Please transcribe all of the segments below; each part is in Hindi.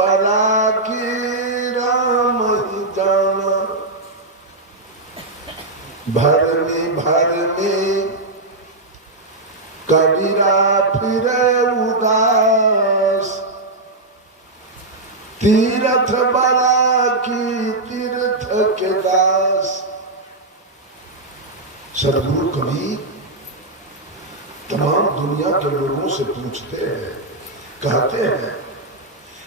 बरा की राम ही जाना, भरने कबीरा फिरे उदास, तीरथ बरा की तीर्थ के दास। सदगुरु कबीर तमाम दुनिया के लोगों से पूछते हैं, कहते हैं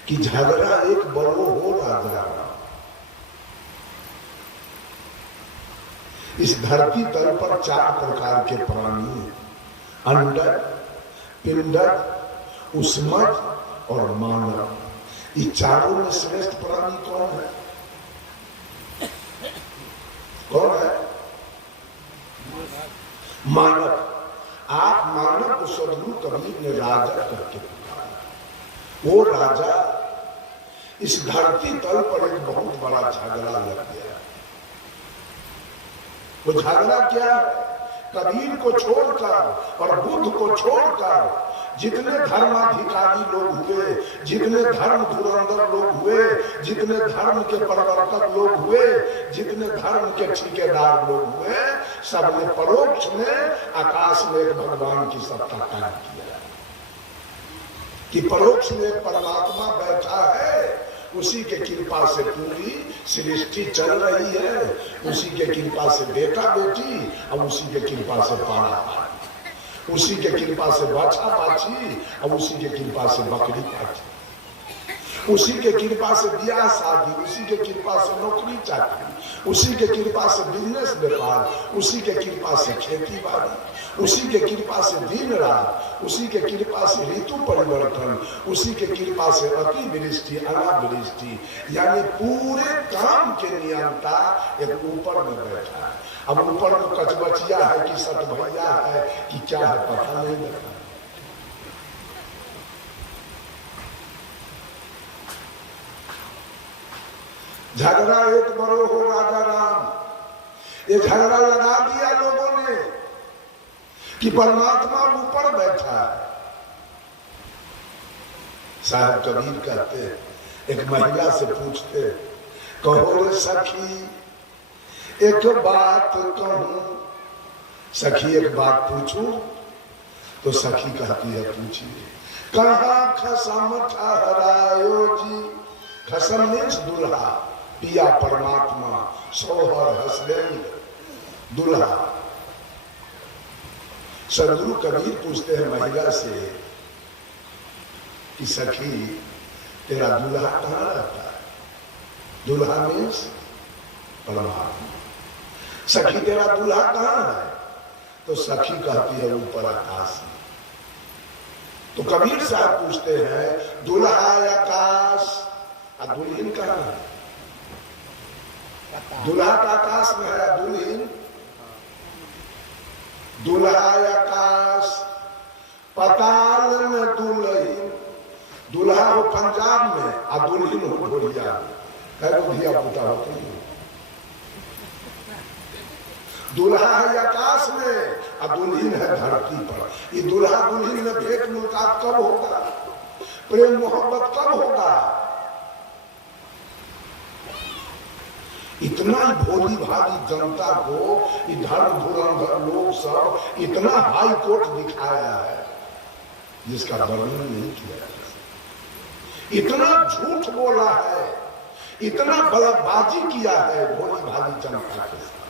कि झगड़ा एक बड़ो हो राजा। इस धरती तल पर 4 प्रकार के प्राणी हैं, अंडर, पिंडर, उष्मज और मानव। ये चारों में श्रेष्ठ प्राणी कौन है? कौन है? मानव। आप मानव को सदगुरु कबीर ने राजा करके पुकारा। वो राजा, इस धरती तल पर एक बहुत बड़ा झगड़ा लग गया। वो झगड़ा क्या? कबीर को छोड़कर और बुद्ध को छोड़कर जितने धर्माधिकारी लोग हुए, जितने धर्म धुरंधर लोग हुए, जितने धर्म के प्रवर्तक लोग हुए, जितने धर्म के ठेकेदार लोग हुए, सबने परोक्ष में आकाश में एक भगवान की सत्ता कायम किया कि परोक्ष में एक परमात्मा बैठा है, उसी के कृपा से पूरी सृष्टि चल रही है, उसी के कृपा से बेटा बेटी, और उसी के कृपा से पारा, उसी के कृपा से बाछा बाछी, और उसी के कृपा से बकरी पाछी, उसी के कृपा से ब्याह शादी, उसी के कृपा से नौकरी चाकरी, उसी के कृपा से बिजनेस व्यापार, उसी के कृपा से खेती बाड़ी, उसी के कृपा से दिन रात, उसी के कृपा से ऋतु परिवर्तन, उसी के कृपा से अति वृष्टि अनावृष्टि, यानी पूरे काम के नियंता एक ऊपर में बैठा है। अब ऊपर में कचबचिया है कि सतभैया है कि क्या है पता नहीं लगता। झगड़ा एक बड़ो हो राजा राम। ये झगड़ा लगा दिया लोगों ने कि परमात्मा ऊपर बैठा है। साहब कबीर कहते, एक महिला से पूछते, कहो रे सखी एक बात कहूं। सखी एक बात पूछूं? तो सखी कहती है पूछिए। कहाँ खसम ठहरायो जी। खसम मीन्स दूल्हा, पिया परमात्मा, सोहर हस्बैंड, दूल्हा। सदगुरु कबीर पूछते हैं महिला से कि सखी तेरा दूल्हा कहाँ रहता है? दूल्हा मीन्स परमात्मा। सखी तेरा दूल्हा कहाँ है? तो सखी कहती है ऊपर आकाश में। तो कबीर साहब पूछते हैं दूल्हा आकाश और दुल्हन कहाँ है? दूल्हा का आकाश में है, दुल्हन? दूल्हा आकाश पताल में दुल्हन। दूल्हा हो पंजाब में और दुल्हन हो ढोलिया में। धिया पुता होती है। दूल्हा है आकाश में और दुल्हन है धरती पर। ये दूल्हा दुल्हन में भेंट मुलाकात कब होगा? प्रेम मोहब्बत कब होगा? इतना भोली भाली जनता को धर्म धुरंधर लोग सब इतना हाई कोर्ट दिखाया है जिसका वर्णन नहीं किया जा सकता। इतना झूठ बोला है, इतना बलबाजी किया है भोली भाली जनता के साथ।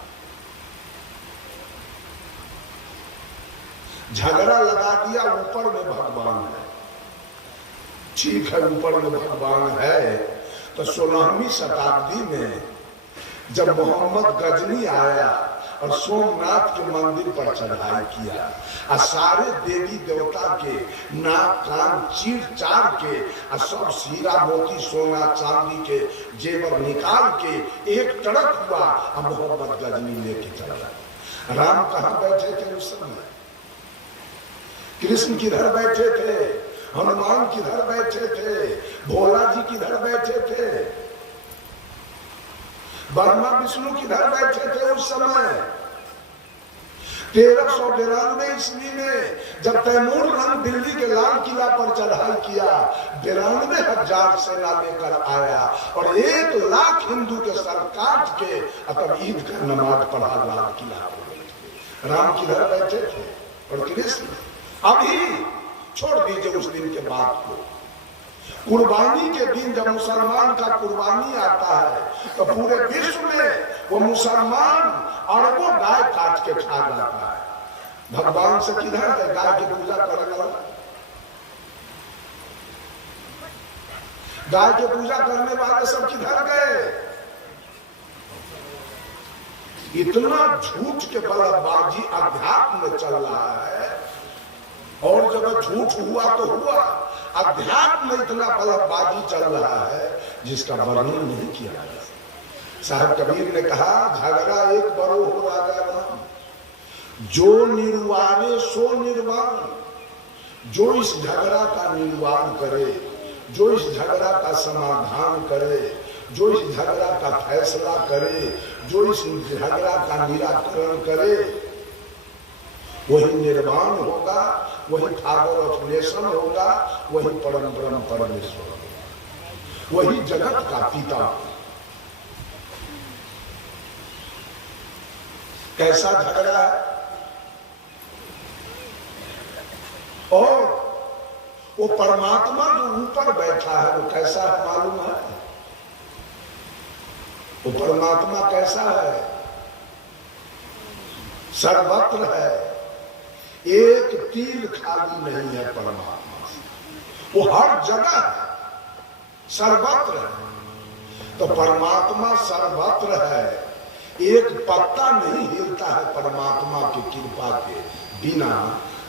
झगड़ा लगा दिया ऊपर में भगवान है। ठीक है, ऊपर में भगवान है। तो 16वीं शताब्दी में जब मोहम्मद गजनी आया और सोमनाथ के मंदिर पर चढ़ाई किया और सारे देवी देवता के नाक कान चीर चार के और सब हीरा मोती सोना चांदी के जेवर निकाल के एक टड़क हुआ और मोहम्मद गजनी लेके चला। राम कहाँ बैठे थे उस समय? कृष्ण किधर बैठे थे? हनुमान किधर बैठे थे? भोला जी किधर बैठे थे? ब्रह्मा विष्णु किधर बैठे थे उस समय? 1392 ईस्वी में जब तैमूर रंग दिल्ली के लाल किला पर चढ़ाई किया, 92,000 सेना लेकर आया और 1 लाख हिंदू के सर काट के तब ईद का नमाज पढ़ा लाल किला पर। राम किधर बैठे थे और कृष्ण। अभी छोड़ दीजिए उस दिन के बाद को, कुर्बानी के दिन जब मुसलमान का कुर्बानी आता है तो पूरे विश्व में वो मुसलमान अरबों गाय काट के खा जाता है। भगवान से किधर है गाय की पूजा करने वाला? गाय की पूजा करने वाले सब किधर गए? इतना झूठ के बलबाजी अध्यात्म में चल रहा है, और जब झूठ हुआ तो हुआ, अध्यात्म में इतना बलबाजी चल रहा है जिसका वर्णन नहीं किया जा सकता। साहब कबीर ने कहा, झगड़ा एक बड़ो हो राजा राम, जो निर्वाणे सो निर्वाण। जो इस झगड़ा का निर्वाण करे, जो इस झगड़ा का समाधान करे, जो इस झगड़ा का फैसला करे, जो इस झगड़ा का निराकरण करे, वही निर्वाण होगा, वही फादर ऑफ नेशन होगा, वही परम ब्रह्म परमेश्वर होगा, वही जगत का पिता। कैसा झगड़ा है? और वो परमात्मा जो ऊपर बैठा है वो कैसा है मालूम है? वो परमात्मा कैसा है? सर्वत्र है, एक तिल खाली नहीं है परमात्मा। वो हर जगह है, सर्वत्र है। तो परमात्मा सर्वत्र है, एक पत्ता नहीं हिलता है परमात्मा की कृपा के बिना।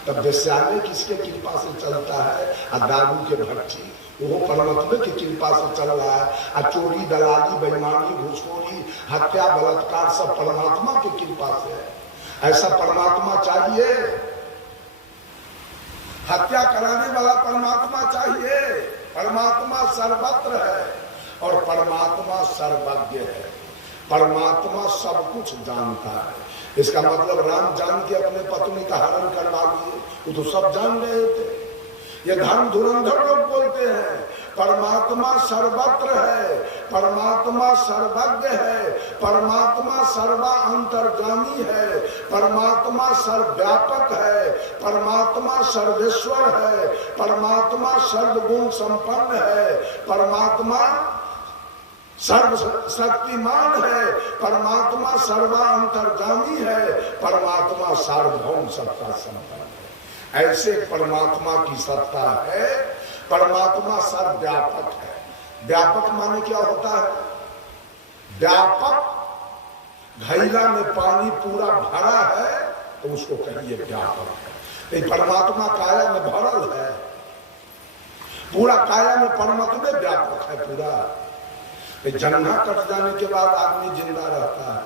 तब वेश्यालय किसके कृपा से चलता है? दारू के भट्टी वो परमात्मा की कृपा से चल रहा है। चोरी दलाली बेईमानी घूसखोरी हत्या बलात्कार सब परमात्मा की कृपा से है। ऐसा परमात्मा चाहिए। हत्या कराने वाला परमात्मा चाहिए। परमात्मा सर्वत्र है और परमात्मा सर्वज्ञ है। परमात्मा सब कुछ जानता है। इसका मतलब राम जान के अपने पत्नी का हरण करवा लिए, वो तो सब जान रहे थे। ये धर्म धुरंधर लोग बोलते हैं परमात्मा सर्वत्र है, परमात्मा सर्वज्ञ है, परमात्मा सर्वा अंतर्गामी है, परमात्मा सर्वव्यापक है, परमात्मा सर्वेश्वर है, परमात्मा सर्वगुण संपन्न है, परमात्मा सर्व शक्तिमान है, परमात्मा सर्वा अंतर्गामी है, परमात्मा सार्वभौम सत्ता संपन्न है। ऐसे परमात्मा की सत्ता है। परमात्मा सर्वव्यापक है। व्यापक माने क्या होता है? व्यापक घैला में पानी पूरा भरा है तो उसको कहिए व्यापक है। परमात्मा काया में भरल है, पूरा काया में परमात्मा व्यापक है पूरा। जंघा कट जाने के बाद आदमी जिंदा रहता है,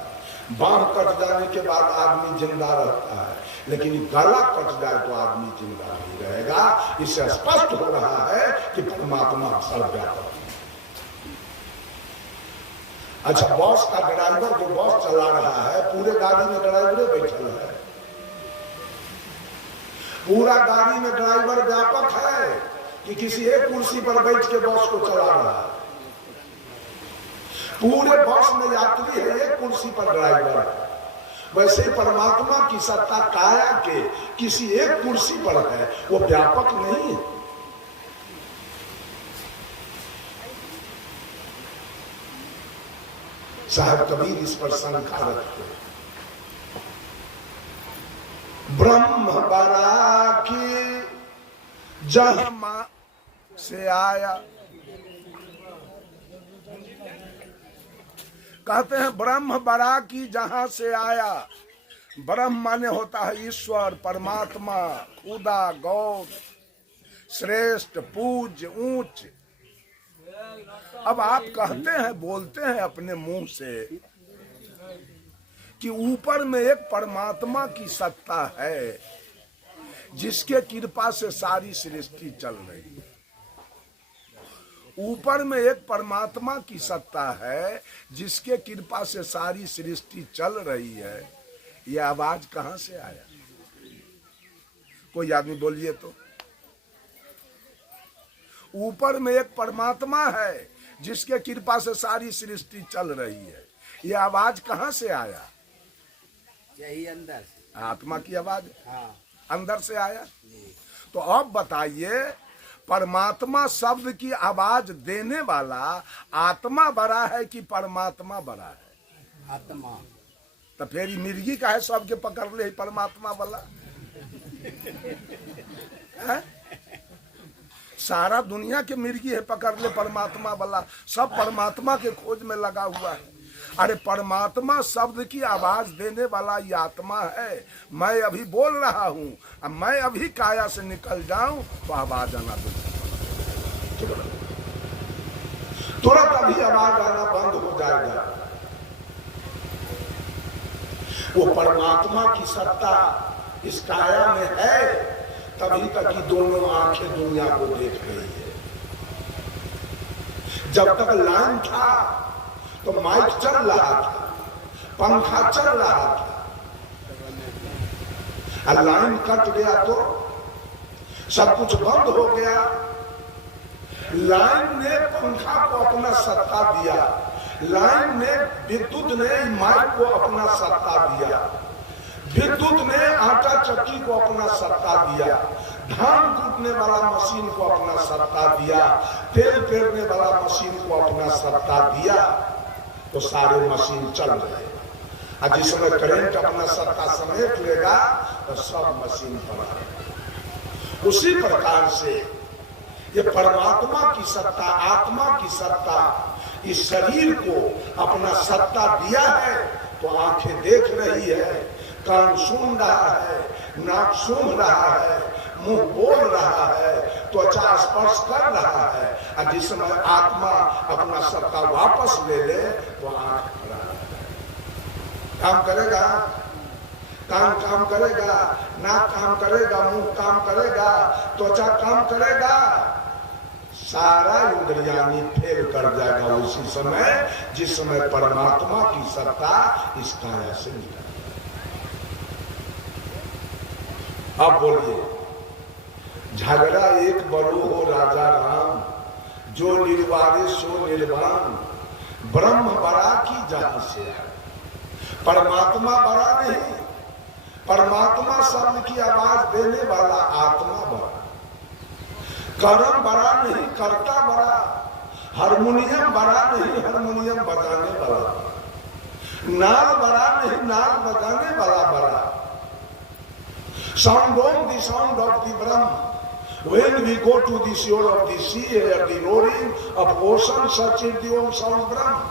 बांह कट जाने के बाद आदमी जिंदा रहता है, लेकिन गला कट जाए तो आदमी जिंदा नहीं रहेगा। इससे स्पष्ट हो रहा है कि परमात्मा सर्वव्यापक है। अच्छा, बॉस का ड्राइवर जो बॉस चला रहा है, पूरे गाड़ी में ड्राइवर बैठल है, पूरा गाड़ी में ड्राइवर व्यापक है कि किसी एक कुर्सी पर बैठ के बॉस को चला रहा है? पूरे बॉस में यात्री है, एक कुर्सी पर ड्राइवर है। वैसे परमात्मा की सत्ता काया के किसी एक कुर्सी पर है, वो व्यापक नहीं है। साहब कबीर इस पर शंका रखते। ब्रह्म बराकी जहाँ से आया, कहते हैं ब्रह्म बराकी जहां से आया। ब्रह्म माने होता है ईश्वर, परमात्मा, खुदा, गौर, श्रेष्ठ, पूज्य, ऊंच। अब आप कहते हैं, बोलते हैं अपने मुंह से कि ऊपर में एक परमात्मा की सत्ता है जिसके कृपा से सारी सृष्टि चल रही है। ऊपर में एक परमात्मा की सत्ता है जिसके कृपा से सारी सृष्टि चल रही है। यह आवाज कहां से आया? कोई आदमी बोलिए तो। ऊपर में एक परमात्मा है जिसके कृपा से सारी सृष्टि चल रही है। ये आवाज कहाँ से आया? यही अंदर से आत्मा की आवाज। हाँ अंदर से आया। तो अब बताइए, परमात्मा शब्द की आवाज देने वाला आत्मा बड़ा है कि परमात्मा बड़ा है? आत्मा। तो फिर मिर्गी का है सबके पकड़ ले परमात्मा वाला है? सारा दुनिया के मिर्गी है पकड़ ले परमात्मा वाला, सब परमात्मा के खोज में लगा हुआ है। अरे परमात्मा शब्द की आवाज देने वाला ये आत्मा है। मैं अभी बोल रहा हूँ, अब मैं अभी काया से निकल जाऊं तो आवाज आना तुरंत अभी आवाज आना बंद हो जाएगा। वो परमात्मा की सत्ता इस काया में है, तभी तक की दोनों आंखें दुनिया को देख रही है। जब तक लाइन था तो माइक चल रहा था, पंखा चल रहा था, और लाइन कट गया तो सब कुछ बंद हो गया। लाइन ने पंखा को अपना सत्ता दिया, लाइन ने विद्युत ने माइक को अपना सत्ता दिया, विद्युत ने आटा चक्की को अपना सत्ता दिया, धान कूटने वाला मशीन को अपना सत्ता दिया, तेल पेरने वाला मशीन को अपना सत्ता दिया। तो सारे मशीन चल रहे हैं। और जिस समय करंट अपना सत्ता समेट लेगा तो सब मशीन पर आएगा। उसी प्रकार से ये परमात्मा की सत्ता, आत्मा की सत्ता इस शरीर को अपना सत्ता दिया है। तो आंखें देख रही है, कान सुन रहा है, नाक सूंघ रहा है, मुंह बोल रहा है, त्वचा स्पर्श कर रहा है। और जिस समय आत्मा अपना सत्ता वापस ले ले तो आंख खड़ा काम करेगा, कान काम करेगा, नाक काम करेगा, मुंह काम करेगा, त्वचा काम करेगा, सारा इंद्रियानी फेल कर जाएगा उसी समय जिस समय परमात्मा की सत्ता इस काया से निकल। अब बोलिए, झगड़ा एक बड़ो हो राजा राम, जो निर्वारे सो निर्वाण, ब्रह्म बड़ा की जहां से है। परमात्मा बड़ा नहीं, परमात्मा शब्द की आवाज देने वाला आत्मा बड़ा, कर्म बड़ा नहीं कर्ता बड़ा, हारमोनियम बड़ा नहीं हारमोनियम बजाने वाला, नाल बड़ा नहीं नाल बजाने वाला बड़ा। Sound of the sound of the Brahma. When we go to the shore of the sea, hear the roaring of ocean, such is the Om sound Brahma.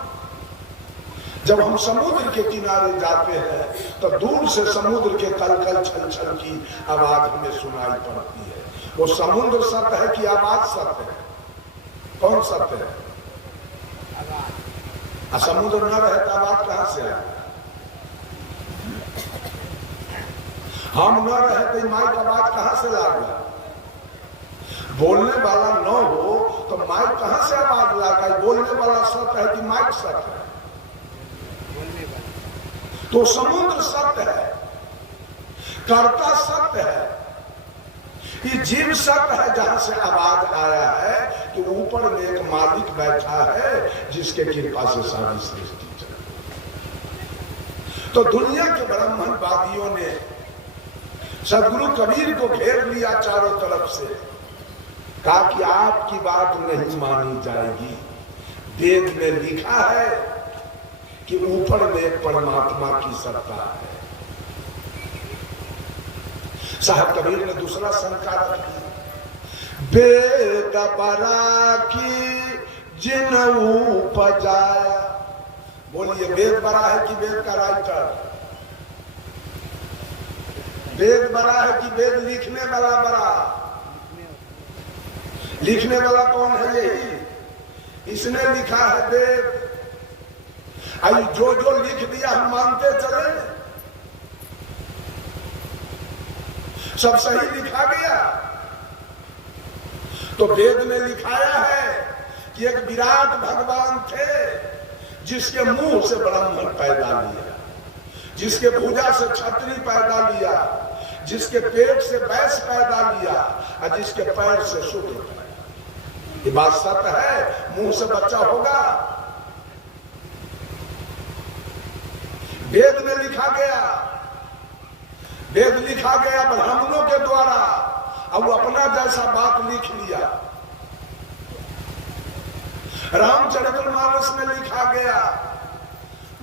जब हम समुद्र के किनारे जाते हैं तो दूर से समुद्र के कलकल छल छल की आवाज हमें सुनाई पड़ती है। वो समुद्र सत्य है कि आवाज सत्य है? कौन सत्य है? समुद्र न रहे तो आवाज कहां से आए? हम न रहे तो माइक आवाज कहां से लाएगा? बोलने वाला न हो तो माइक कहां से आवाज लाएगा? बोलने वाला सत्य है कि माइक सत्य है? तो समुद्र सत्य है, कर्ता सत्य है, ये जीव सत्य है जहां से आवाज आया है कि ऊपर में एक मालिक बैठा है जिसके कृपा से सारी सृष्टि चल। तो दुनिया के ब्राह्मणवादियों ने सदगुरु कबीर को घेर लिया चारों तरफ से, कहा कि आपकी बात नहीं मानी जाएगी। वेद में लिखा है कि ऊपर में परमात्मा की सत्ता है। साहब कबीर ने दूसरा शंका रखी, वेद बरा की जिन उपजाया। बोलिए, वेद बड़ा है कि वेद का राइटर? वेद बड़ा है कि वेद लिखने वाला बड़ा? लिखने वाला कौन है? यही, इसने लिखा है वेद। आई जो जो लिख दिया हम मानते चले, सब सही लिखा गया। तो वेद में लिखाया है कि एक विराट भगवान थे जिसके मुंह से ब्राह्मण पैदा लिया, जिसके भुजा से क्षत्रिय पैदा लिया, जिसके पेट से भैंस पैदा लिया और जिसके पैर से शुक्र पैदा। ये बात सत्य है, मुंह से बच्चा होगा। वेद में लिखा गया, वेद लिखा गया ब्राह्मणों के द्वारा, अब वो अपना जैसा बात लिख लिया। रामचरितमानस में लिखा गया,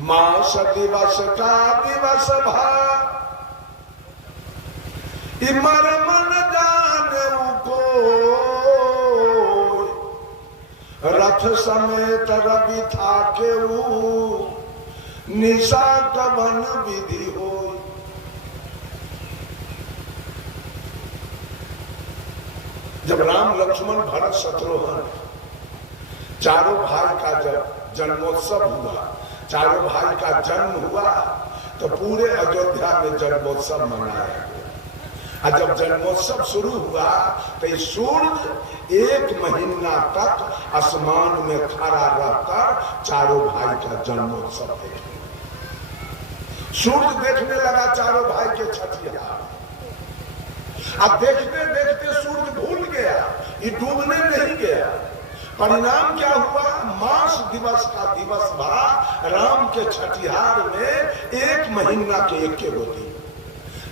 मास दिवस का दिवस भा इमर मन जाने को, रथ समेत रवि था के निशा कवन विधि हो। जब राम लक्ष्मण भरत शत्रुघ्न चारों भाई का जब जन्मोत्सव हुआ, चारों भाई का जन्म हुआ, तो पूरे अयोध्या में जन्मोत्सव मनाया गया। और जब जन्मोत्सव शुरू हुआ तो सूर्य 1 महीना तक आसमान में खड़ा रहकर चारों भाई का जन्मोत्सव देखा। सूर्य देखने लगा चारों भाई के छठिया। अब देखते देखते सूर्य भूल गया, ये डूबने नहीं गया। परिणाम क्या हुआ, मास दिवस का दिवस भा राम के छठिहार में 1 महीना के 1 दिन।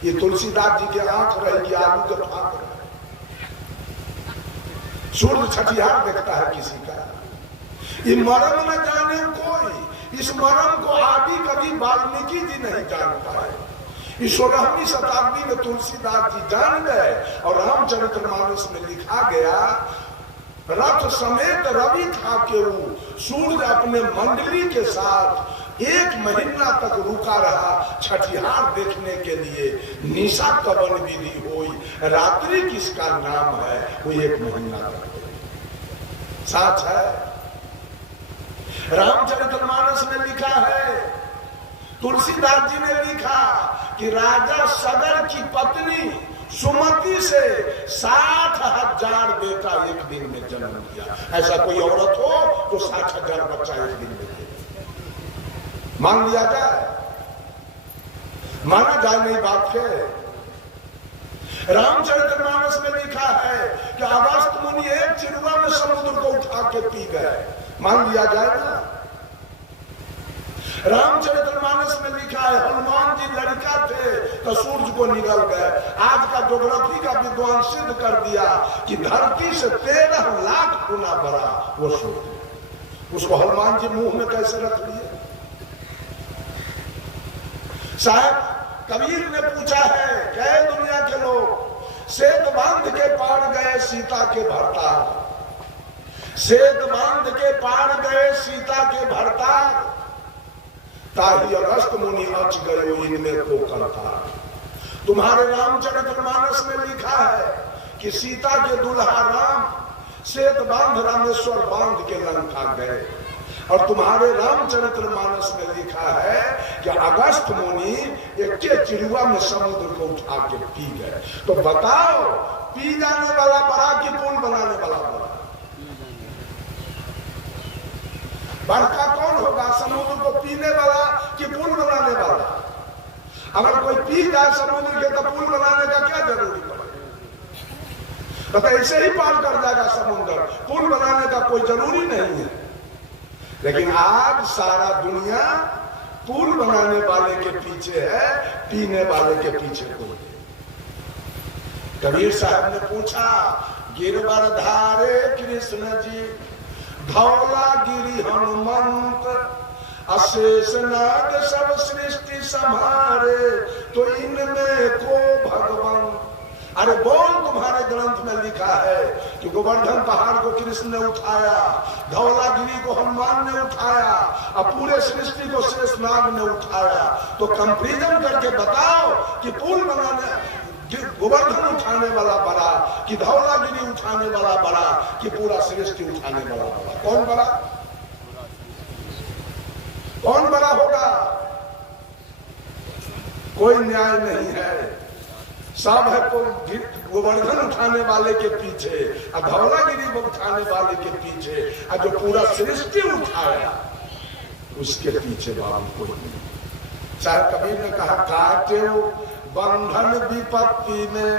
ये तुलसीदास जी के आंख रहेगी आलू के फाक रहे। सूर्य छठिहार देखता है किसी का, ये मरम न जाने कोई। इस मरम को आदि कभी वाल्मीकि जी नहीं जान पाए, 16वीं शताब्दी में तुलसीदास जी जान गए। और रामचरितमानस में लिखा गया, रथ समेत रवि था केऊ, सूर्य अपने मंडली के साथ 1 महीना तक रुका रहा छठिहार देखने के लिए। निशा कवन विधि होई, रात्रि किसका नाम है, वो 1 महीना तक साथ है। रामचरितमानस में लिखा है, तुलसीदास जी ने लिखा कि राजा सगर की पत्नी सुमति से 60,000 बेटा 1 दिन में जन्म दिया। ऐसा कोई औरत हो तो 60,000 बच्चा 1 दिन में दे, मान लिया जाए, माना जाए नहीं बात के। रामचरितमानस में लिखा है कि अगस्त मुनि 1 चिड़वा में समुद्र को उठा के पी गए, मान लिया जाए ना। रामचरितमानस में लिखा है, हनुमान जी लड़का थे तो सूरज को निगल गए। आज का ज्योग्राफी का विद्वान सिद्ध कर दिया कि धरती से 13 लाख गुना बड़ा वो सूरज, उसको हनुमान जी मुंह में कैसे रख लिए। साहब कबीर ने पूछा है, कहे दुनिया के लोग, सेत बांध के पार गए सीता के भरतार, सेत बांध के पार गए सीता के भरतार, ताही अगस्त मुनि अच गए इनमें को करता। तुम्हारे रामचरितमानस में लिखा है कि सीता के दुल्हा राम सेत बांध रामेश्वर बांध के लंका गए। और तुम्हारे रामचरितमानस में लिखा है कि अगस्त मुनि 1 चिड़ुआ में समुद्र को उठा के पी गए। तो बताओ, पी जाने वाला बड़ा कि पुल बनाने वाला बड़ा? बड़का कौन होगा, समुद्र को पीने वाला कि पुल बनाने वाला? अगर कोई पी जाए समुद्र के तो पुल बनाने का क्या जरूरी पड़ेगा? तो ऐसे ही पार कर जाएगा समुद्र, पुल बनाने का कोई जरूरी नहीं है। लेकिन आज सारा दुनिया पुल बनाने वाले के पीछे है, पीने वाले के पीछे कोई। कबीर साहब ने पूछा, गिरवर धारे कृष्ण जी धौला गिरी हनुमंत, अशेष नाग सब सृष्टि संहारे, तो इनमें को भगवान। अरे बोल, तुम्हारे ग्रंथ में लिखा है कि गोवर्धन पहाड़ को कृष्ण ने उठाया, धौलागिरी को हनुमान ने उठाया, और पूरे सृष्टि को शेषनाग ने उठाया। तो कंपेरिजन करके बताओ कि पुल बनाने गोवर्धन उठाने वाला बड़ा कि धौलागिरी उठाने वाला बड़ा कि पूरा सृष्टि उठाने वाला बड़ा? कौन बड़ा, कौन बड़ा होगा? कोई न्याय नहीं है। सब है गोवर्धन उठाने वाले के पीछे और धौलागिरी उठाने वाले के पीछे, और जो पूरा सृष्टि उठाया उसके पीछे बाबू कोई नहीं। चाहे कबीर ने कहा, काटे बंधन विपत्ति में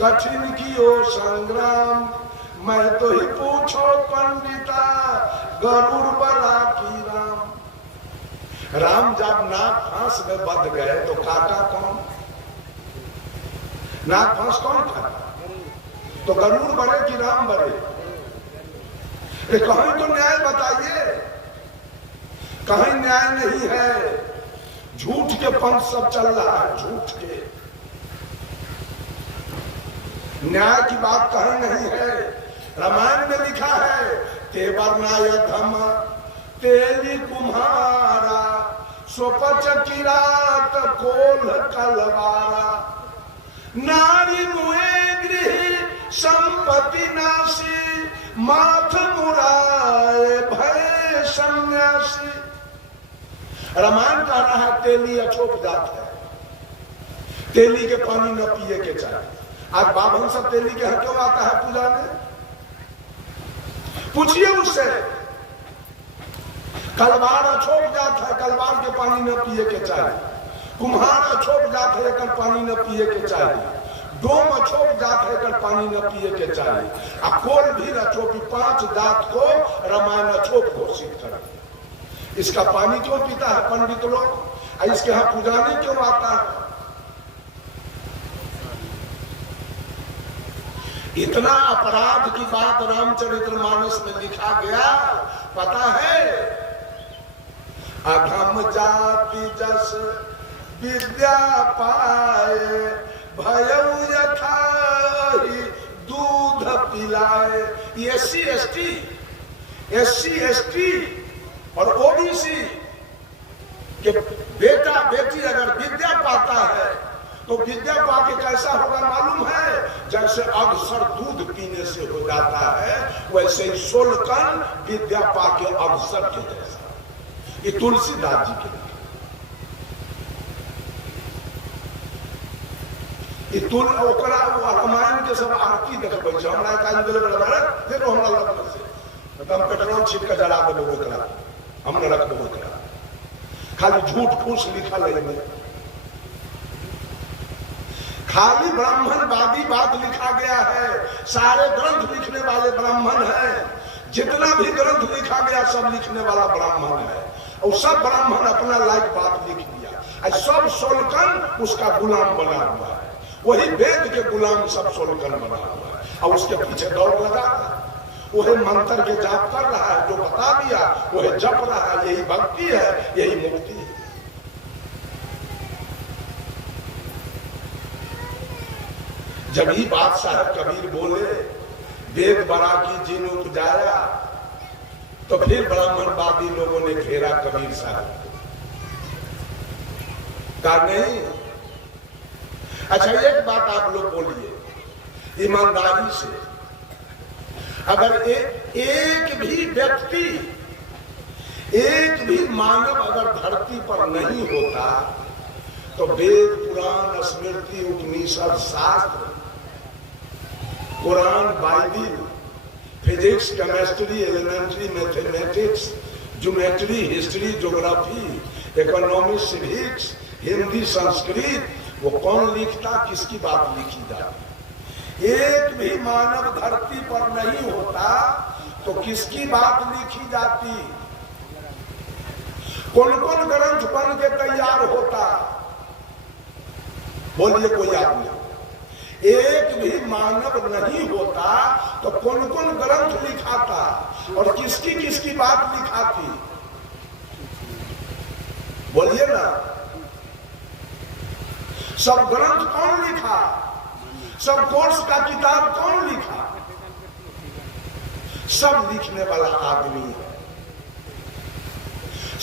कठिन कियो संग्राम। मैं तो ही पूछो पंडिता गरुड़ बला की राम। राम जब नाग फांस में बंध गए तो काटा कौन? नाग फांस कौन काटा? तो गरुड़ बड़े कि राम बड़े? कहीं तो न्याय बताइए। कहीं न्याय नहीं है। झूठ के पंथ सब चल रहा है, झूठ के। न्याय की बात कहीं नहीं है। रामायण में लिखा है तेवर नाय धम तेली कुम्हारा स्वपच किरात कोल कलवारा। नारी मुए गृह संपत्ति नाशी माथ मुराए भय सन्यासी। रामायण कह रहा है तेली अछोप जात है, तेली के पानी न पिए के चाहिए। आज बाभन सब तेली के यहाँ क्यों आता है पूजा में? पूछिए उससे। कलवार अछोप जात है, कलवार के पानी न पिए के चाहिए। कुम्हार अछोप जात है, एकर पानी न पिए के चाहिए। डोम अछोप जात है, एकर पानी न पिए के चाहिए। आ कोल भी अछोपी, 5 जात को रामायण अछोप घोषित कर। इसका पानी क्यों पीता है पंडित लोग? इसके यहाँ पुजारी क्यों आता है? इतना अपराध की बात रामचरितमानस में लिखा गया, पता है? अधम जाति जस विद्या पाए भयउ यथा दूध पिलाए। एससी एसटी और ओबीसी के बेटा बेटी अगर विद्या पाता है तो विद्या पाके कैसा होगा मालूम है? जैसे अग्सर दूध पीने से हो जाता है, वैसे ही सोलकन विद्या पाके अग्सर के जैसा। ये तुलसीदास जी के लिए। रामायण के सब आरती देखो हमरा देखो हमरा लग से हम पेट्रोल छिप के जला देबो, हम रख देबो। खाली झूठ फूस लिखा लगे, खाली ब्राह्मणवादी बात लिखा गया है। सारे ग्रंथ लिखने वाले ब्राह्मण हैं। जितना भी ग्रंथ लिखा गया सब लिखने वाला ब्राह्मण है। और सब ब्राह्मण अपना लायक बात लिख दिया। सब सोलकन उसका गुलाम बना हुआ है। वही वेद के गुलाम सब सोलकन बना हुआ है और उसके पीछे दौड़ लगा। वही मंत्र के जाप कर रहा है, जो बता दिया वही जप रहा है। यही भक्ति है, यही मुक्ति है। जब ही बात साहब कबीर बोले वेद बड़ा की जिन उपजाया, तो फिर ब्राह्मणवादी लोगों ने घेरा कबीर साहब को। कहा नहीं। अच्छा एक बात आप लोग बोलिए ईमानदारी से, अगर एक भी व्यक्ति, एक भी मानव अगर धरती पर नहीं होता तो वेद पुराण स्मृति उपनिषद शास्त्र, Quran, Bible, physics, chemistry, elementary mathematics, geometry, history, geography, economics, civics, Hindi, Sanskrit, वो कौन लिखता? किसकी बात लिखी जाती? एक भी मानव धरती पर नहीं होता तो किसकी बात लिखी जाती? कौन कौन ग्रंथ बन के तैयार होता? बोलिए कोई आदमी। एक भी मानव नहीं होता तो कौन कौन ग्रंथ लिखाता और किसकी किसकी बात लिखाती? बोलिए ना। सब ग्रंथ कौन लिखा? सब कोर्स का किताब कौन लिखा? सब लिखने वाला आदमी है।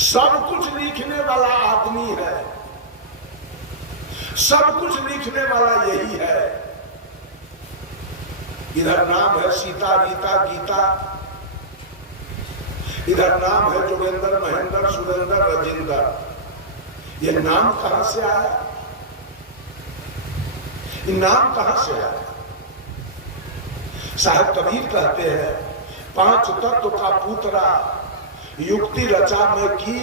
सब कुछ लिखने वाला आदमी है। सब कुछ लिखने वाला यही है। इधर नाम है सीता, रीता, गीता। इधर नाम है जोगेंद्र, महेंद्र, सुरेंद्र, राजेंद्र। ये नाम कहां से आया? ये नाम कहां से आया? साहब कबीर कहते हैं 5 तत्व का पुत्रा युक्ति रचा में की,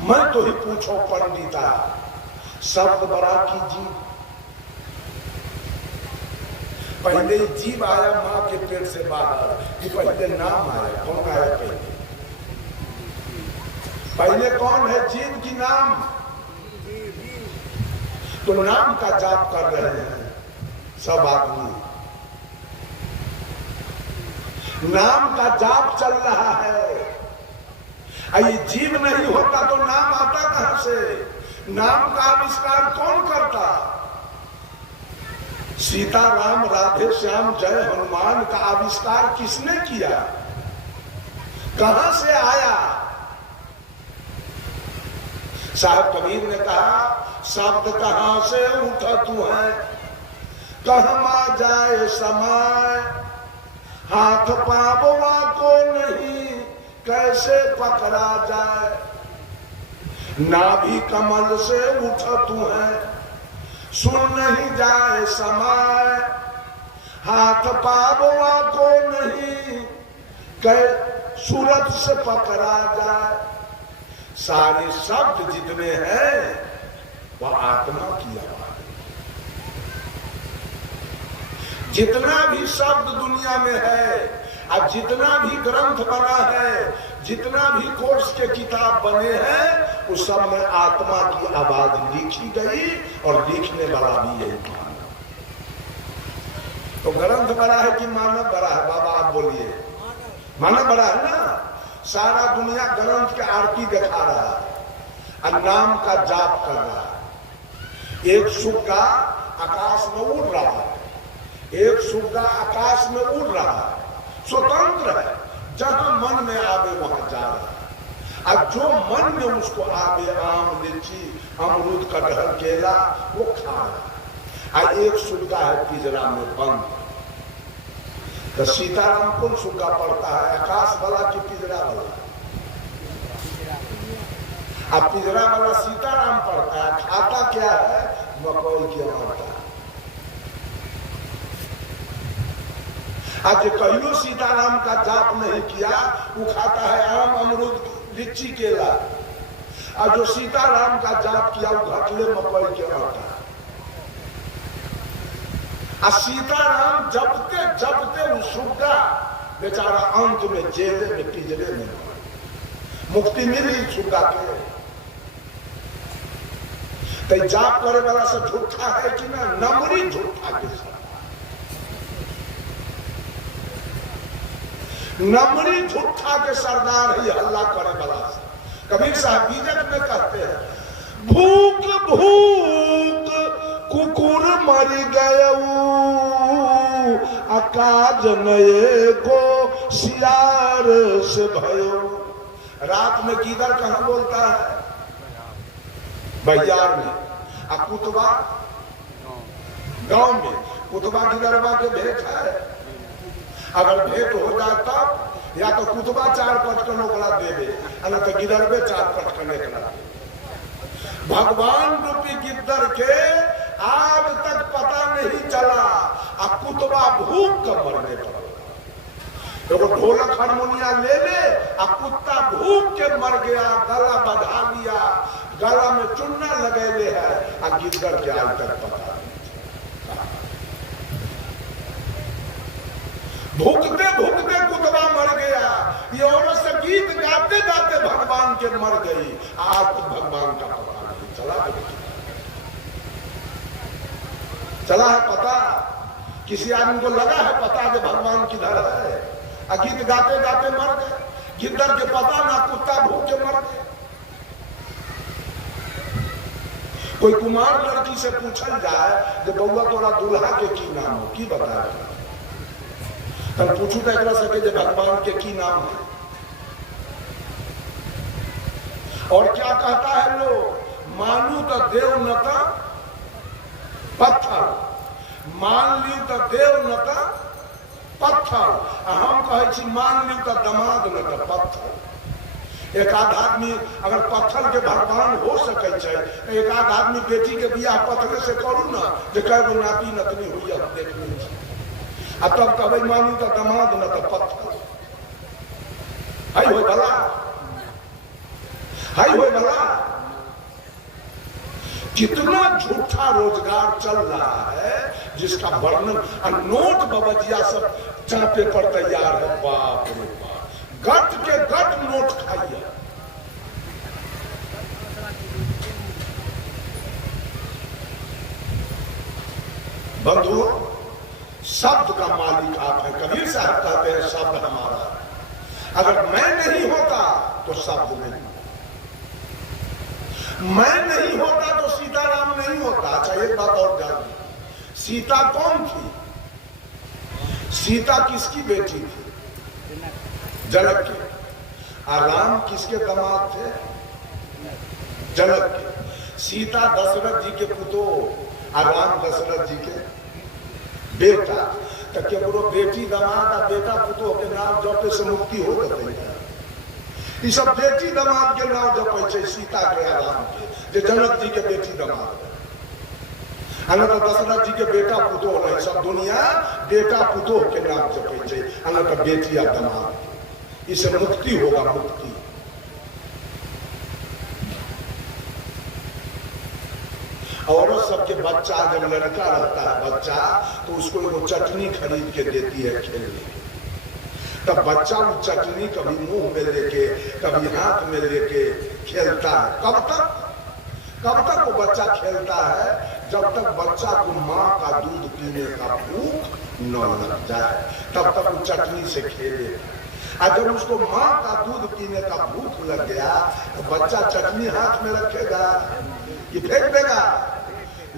मैं तो ही पूछो पंडिता शब्द बड़ा की जीव। पहले जीव आया मां के पेट से बाहर, कि पहले नाम आया। कौन आया पहले? पहले कौन है? जीव की नाम। तो नाम का जाप कर रहे हैं सब आदमी, नाम का जाप चल रहा है। ये जीव नहीं होता तो नाम आता कहां से? नाम का आविष्कार कौन करता? सीता राम राधे श्याम जय हनुमान का आविष्कार किसने किया? कहां से आया? साहब कबीर ने कहा, शब्द कहां से उठत है, कहमा जाए समाय, हाथ पाववा को नहीं कैसे पकड़ा जाए। नाभि कमल से उठत है, सुन नहीं जाए समाय, हाथ पाववा को नहीं सूरत से पकड़ा जाए। सारे शब्द जितने हैं वह आत्मा की आवाज। जितना भी शब्द दुनिया में है, अब जितना भी ग्रंथ बना है, जितना भी कोर्स के किताब बने हैं, उस सब में आत्मा की आवाज लिखी गई और लिखने वाला भी यही मानव। तो ग्रंथ बड़ा है कि मानव बड़ा है? बाबा आप बोलिए। मानव बड़ा है ना। सारा दुनिया ग्रंथ के आरती दिखा रहा है और नाम का जाप कर रहा है। एक सुग्गा आकाश में उड़ रहा है, एक सुग्गा आकाश में उड़ रहा है, स्वतंत्र है, जहां मन में आवे वहां जा रहा है। अब जो मन में उसको आवे, आम लीची अमरूद कटहल केला, वो खा रहा है। एक सुग्गा है पिंजरा में बंद। तो सीताराम कौन सुग्गा पड़ता है? आकाश वाला की पिंजरा वाला? अब पिंजरा वाला सीताराम पड़ता है। खाता क्या है? मकई की आटा। आज कहियो सीताराम का जाप नहीं किया, वो खाता है आम अमरूद लीची केला। और जो सीताराम का जाप किया वो घटले मकई के आटा। और सीताराम जपते जपते वो सुग्गा बेचारा अंत में जेल में पिंजरे में मुक्ति मिली सुग्गा के। तो जाप करे वाला से झूठा है कि ना? नमरी झूठा के साथ नमरी झूठा के सरदार ही हल्ला करे वाला से। कबीर साहब बीजक में कहते हैं, भूख भूख कुकुर मर गयऊ, अकाज नये को सियार से भयो। रात में गीदड़ कहां बोलता है? बहियार में। आ कुतबा गांव में। कुतबा गिदड़वा के भेंट है। अगर भेंट हो जाए तब या तो कुतबा 4 पटकन ओकरा देवे, ना तो गिदड़वे 4 पटकन एकरा देवे। भगवान रूपी गिद्दर के आज तक पता नहीं चला, अब कुतबा भूख कर मरने पड़ा। तो ढोलक हारमोनिया ले ले, अब कुत्ता भूख के मर गया, गला बधा लिया, गला में चुन्ना लगेले है, अब गिद्दर के आज तक पता नहीं। भूखते भूखते कुतबा मर गया। ये औरत से गीत गाते गाते भगवान के मर गई। आज तक भगवान का पता नहीं चला। चला है पता? किसी आदमी को लगा है पता कि भगवान किधर है? गीत गाते गाते मर गए। गिद्दर के पता ना, कुत्ता भूख के मर गए। कोई कुमार लड़की से पूछल जाए कि बउआ तोरा दूल्हा के की नाम हो, की बताए? तब पूछू तो एक सके जे भगवान के की नाम है। और क्या कहता है लोग? मानू तो देव न था पत्थर, मान लियो तो देव न था पत्थर। हम कहे मान लियो तो दमाद न था पत्थर। एक आध आदमी अगर पत्थर के भगवान हो सके, एक आध आदमी बेटी के बियाह पत्थर से करू ना, जो कह नाती नतनी हुई है देख लीजिए। अब तब कहे मानू तो दमाद न तो पत्थर। हाई हो भला, हाई हो भला। कितना झूठा रोजगार चल रहा है जिसका वर्णन, नोट बबजिया सब चापे पर तैयार है। बाप रे बाप, गट के गट नोट खाइए। बंधु, शब्द का मालिक आप हैं। कबीर साहब कहते हैं शब्द हमारा, अगर मैं नहीं होता तो शब्द नहीं, मैं नहीं होता तो सीताराम नहीं होता। अच्छा एक बात और जान, सीता कौन थी? सीता किसकी बेटी थी? जनक की। और राम किसके दामाद थे? जनक के। सीता दशरथ जी के पुतोह और राम दशरथ जी के बेटा। तो केवलो बेटी दामाद और बेटा पुतोह के नाम जपे से मुक्ति हो जाती है। ये सब बेटी दामाद के नाम जपे छे, सीता के राम के, जे जनक जी के बेटी दामाद, अनंत दशरथ जी के बेटा पुतोह रहे। सब दुनिया बेटा पुतोह के नाम जपे छे, अनंत बेटी या दामाद। इसे मुक्ति होगा, मुक्ति। औरत सबके बच्चा जब लड़का रहता है बच्चा, तो उसको वो चटनी खरीद के देती है खेलने। तब बच्चा वो चटनी कभी मुंह में लेके कभी हाथ में लेके खेलता है। कब तक? कब तक वो बच्चा खेलता है? जब तक बच्चा को माँ का दूध पीने का भूख न लग जाए, तब तक वो चटनी से खेले। और जब उसको माँ का दूध पीने का भूख लग गया तो बच्चा चटनी हाथ में रखेगा कि फेंक देगा?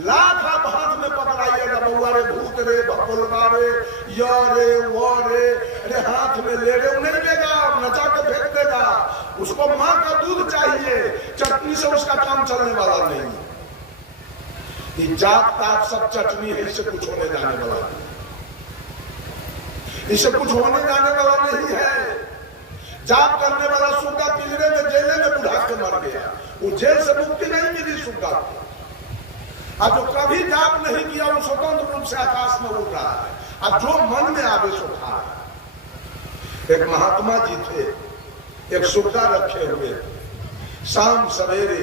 लाख आप हाथ में पकड़ाइएगा, बउआ रे, भूत रे, भगोलवा रे, या रे, वो रे, अरे हाथ में ले रहे, नहीं देगा, नचा के फेंक देगा। उसको माँ का दूध चाहिए, चटनी से उसका काम चलने वाला नहीं। ये जात पात सब चटनी है, इससे कुछ होने जाने वाला नहीं, इससे कुछ होने जाने वाला नहीं है। जाप करने वाला सुग्गा पिंजरे में जेल में बुढ़ा के मर गया, वो जेल से मुक्ति नहीं मिली सुग्गा को। और जो कभी जाप नहीं किया वो स्वतंत्र रूप से आकाश में उड़ रहा है। अब जो मन में आवे सो खाए। एक महात्मा जी थे, एक सुग्गा रखे हुए, शाम सवेरे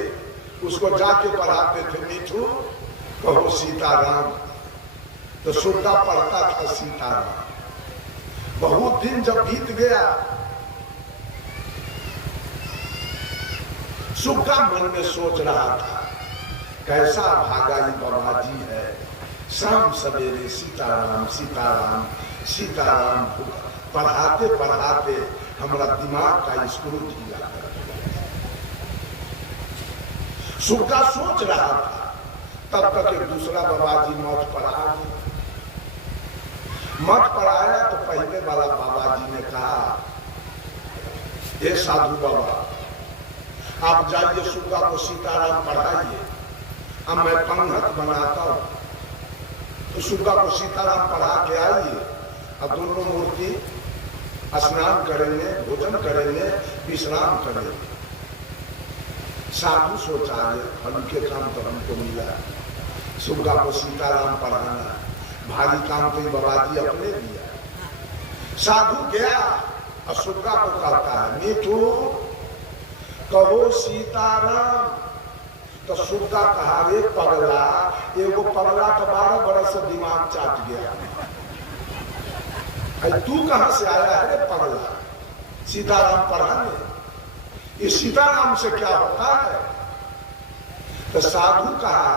उसको जाके पढ़ाते थे, मीठू कहो सीताराम। तो सुग्गा पढ़ता था सीताराम। बहुत दिन जब बीत गया, सुग्गा मन में सोच रहा था, कैसा भागाई बाबा जी है, शाम सवेरे सीताराम सीताराम सीताराम पढ़ाते पढ़ाते हमारा दिमाग का स्क्रू ढीला कर दिया। सुग्गा सोच रहा था, तब तक एक दूसरा बाबा जी मठ पर आ गया। मठ पर आया तो पहले वाला बाबा जी ने कहा, ये साधु बाबा आप जाइए सुग्गा को सीताराम पढ़ाइए, अब मैं पंगत बनाता हूं। तो सुग्गा को सीताराम पढ़ा के आइए, अब दोनों मूर्ति स्नान करेंगे, भोजन करेंगे, विश्राम करेंगे। साधु सोचा है हल्के काम तो हमको मिला, सुग्गा को सीताराम पढ़ाना, भारी काम तो बाबा जी अपने दिया। साधु गया और सुग्गा को कहता है, मीठू कहो सीताराम। तो सुग्गा कहा, रे पगला, एगो पगला का 12 बरस से दिमाग चाट गया, तू कहां से आया है रे पगला सीताराम पढ़ाने? ये सीताराम से क्या होता है? तो साधु कहा,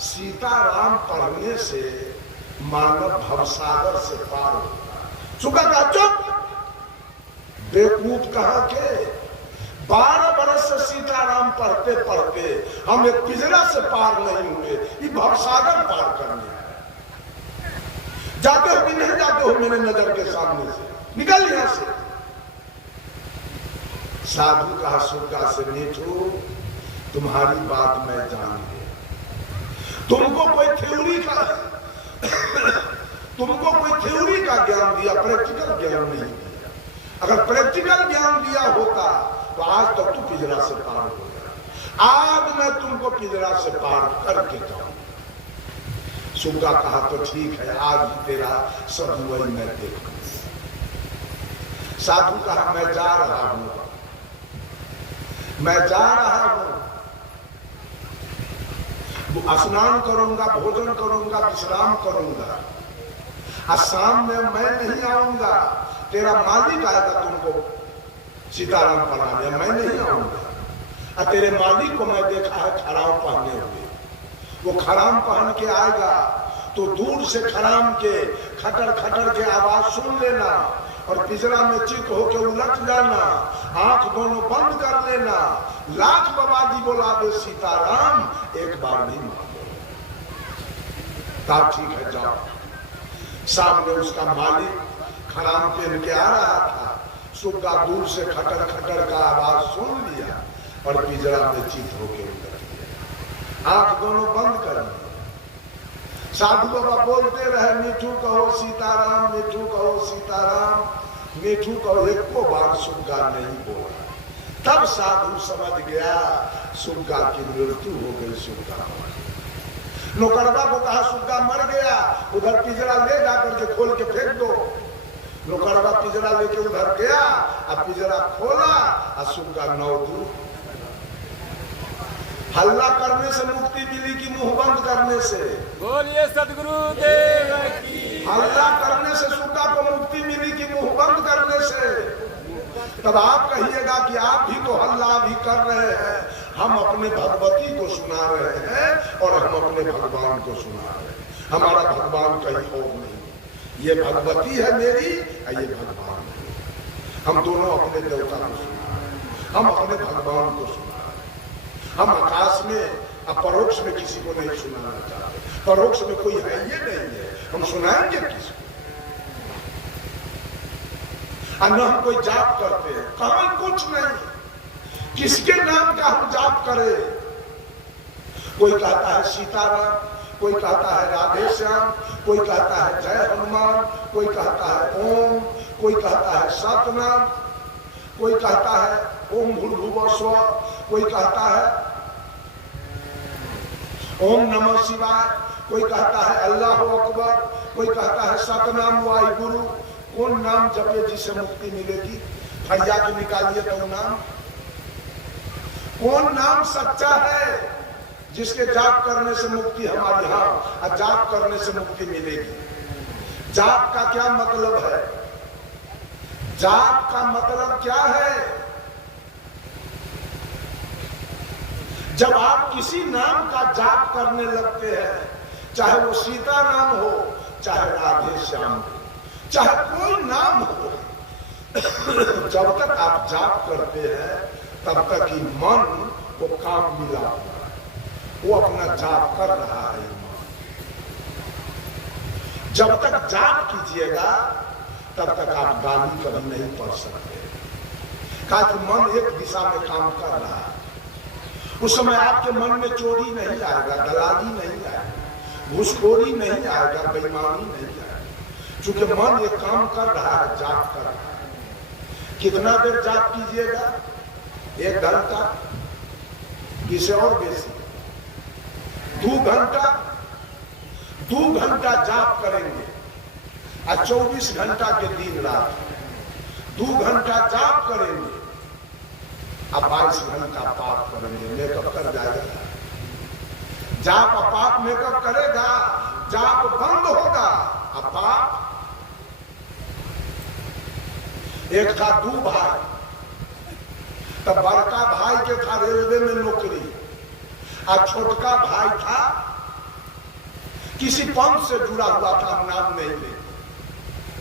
सीताराम पढ़ने से मानव भवसागर से पार होगा। सुग्गा कहा, चुप बेवकूफ कहां के, 12 बरस से सीताराम पढ़ते पढ़ते हम एक पिंजरा से पार नहीं हुए, ये भवसागर पार करने है। जाते हो कि नहीं जाते हो मेरे नजर के सामने से, निकल यहां से। साधु कहा सुग्गा से, मीठू तुम्हारी बात मैं जान गया, तुमको कोई थ्योरी का ज्ञान दिया, प्रैक्टिकल ज्ञान नहीं दिया। अगर प्रैक्टिकल ज्ञान दिया होता तो आज तक तू पिंजरा से पार हो गया। आज मैं तुमको पिंजरा से पार करके जाऊं। सुग्गा कहा, तो ठीक है, आज तेरा सब वही मैं देखूं। साधु कहा, मैं जा रहा हूं, मैं जा रहा हूं। स्नान करूंगा, भोजन करूंगा, विश्राम करूंगा, और शाम में मैं नहीं आऊंगा, तेरा मालिक आएगा तुमको सीताराम पढ़ाने, मैं नहीं आऊंगा। और तेरे मालिक को मैं देखा है खराम पहने हुए, वो खराम पहन के आएगा तो दूर से खराम के खटर खटर के आवाज सुन लेना और पिंजरा में चित होके उलट जाना, आंख दोनों बंद कर लेना, लाख बबादी बोला दे सीताराम, एक बार नहीं मानो। तब ठीक है जाओ। सामने उसका मालिक खराम पहन के आ रहा था, सुग्गा दूर से खटर खटर का आवाज सुन लिया और पिंजरा में चित होके उलट गया, आंख दोनों बंद कर ली। साधु बाबा बोलते रहे, मीठू कहो सीताराम, मीठू कहो सीताराम, मीठू कहो, एक को बार सुग्गा नहीं बोला। तब साधु समझ गया सुग्गा की मृत्यु हो गई, सुग्गा नौकरबा को कहा सुग्गा मर गया, उधर पिंजरा ले जाकर के खोल के फेंक दो। नौकरबा पिंजरा लेके उधर गया, अब पिंजरा खोला और सुग्गा नौ दूर। हल्ला करने से मुक्ति मिली कि मुंह बंद करने से? बोलिए सदगुरु देव की। हल्ला करने से सुग्गा को मुक्ति मिली कि मुंह बंद करने से? तब आप कहिएगा कि आप भी तो हल्ला भी कर रहे हैं, हम अपने भगवती को सुना रहे हैं और हम अपने भगवान को सुना रहे हैं। हमारा भगवान कहीं और नहीं, ये भगवती है मेरी और ये भगवान है। हम दोनों अपने देवता को सुना रहे हैं, हम अपने भगवान को सुना रहे हैं। हम आकाश में परोक्ष में किसी को नहीं सुनाना चाहते, परोक्ष में कोई है ये नहीं है, हम सुनाएंगे किसको? न हम कोई जाप करते हैं, कहीं कुछ नहीं, किसके नाम का हम जाप करें? कोई कहता है सीताराम, कोई कहता है राधे श्याम, कोई कहता है जय हनुमान, कोई कहता है ओम, कोई कहता है सतनाम, कोई कहता है ओम भूर्भुवः स्वः, कोई कहता है ओम नमः शिवाय, कोई कहता है अल्लाह अकबर, कोई कहता है सतनाम वाहिगुरु। कौन नाम जपे जिससे मुक्ति मिलेगी? फरियाद निकालिए तो नाम। कौन नाम सच्चा है जिसके जाप करने से मुक्ति हमारे यहाँ जाप करने से मुक्ति मिलेगी? जाप का क्या मतलब है? जाप का मतलब क्या है? जब आप किसी नाम का जाप करने लगते हैं, चाहे वो सीता नाम हो, चाहे राधे श्याम हो, चाहे कोई नाम हो, जब तक आप जाप करते हैं तब तक ही मन को काम मिला हुआ है, वो अपना जाप कर रहा है। जब तक जाप कीजिएगा तब तक आप गाली कभी नहीं पढ़ सकते, कहा कि मन एक दिशा में काम कर रहा है। उस समय आपके मन में चोरी नहीं आएगा, दलाली नहीं आएगा, घूसखोरी नहीं आएगा, बेईमानी नहीं आएगा, क्योंकि मन एक काम कर रहा है, जाप कर रहा है। कितना देर जाप कीजिएगा? 1 घंटा, किसी और बेसी 2 घंटा, 2 घंटा जाप करेंगे और 24 घंटा के दिन रात 2 घंटा जाप करेंगे, अब 22 घंटा पाप करेंगे, मेकअप कर जाएगा। जाप पाप मेकअप करेगा, जाप बंद होगा, अब पाप। एक था 2 भाई, तब बड़का भाई के था रेलवे में नौकरी और छोटका भाई था किसी पंथ से जुड़ा हुआ था, नाम नहीं ले,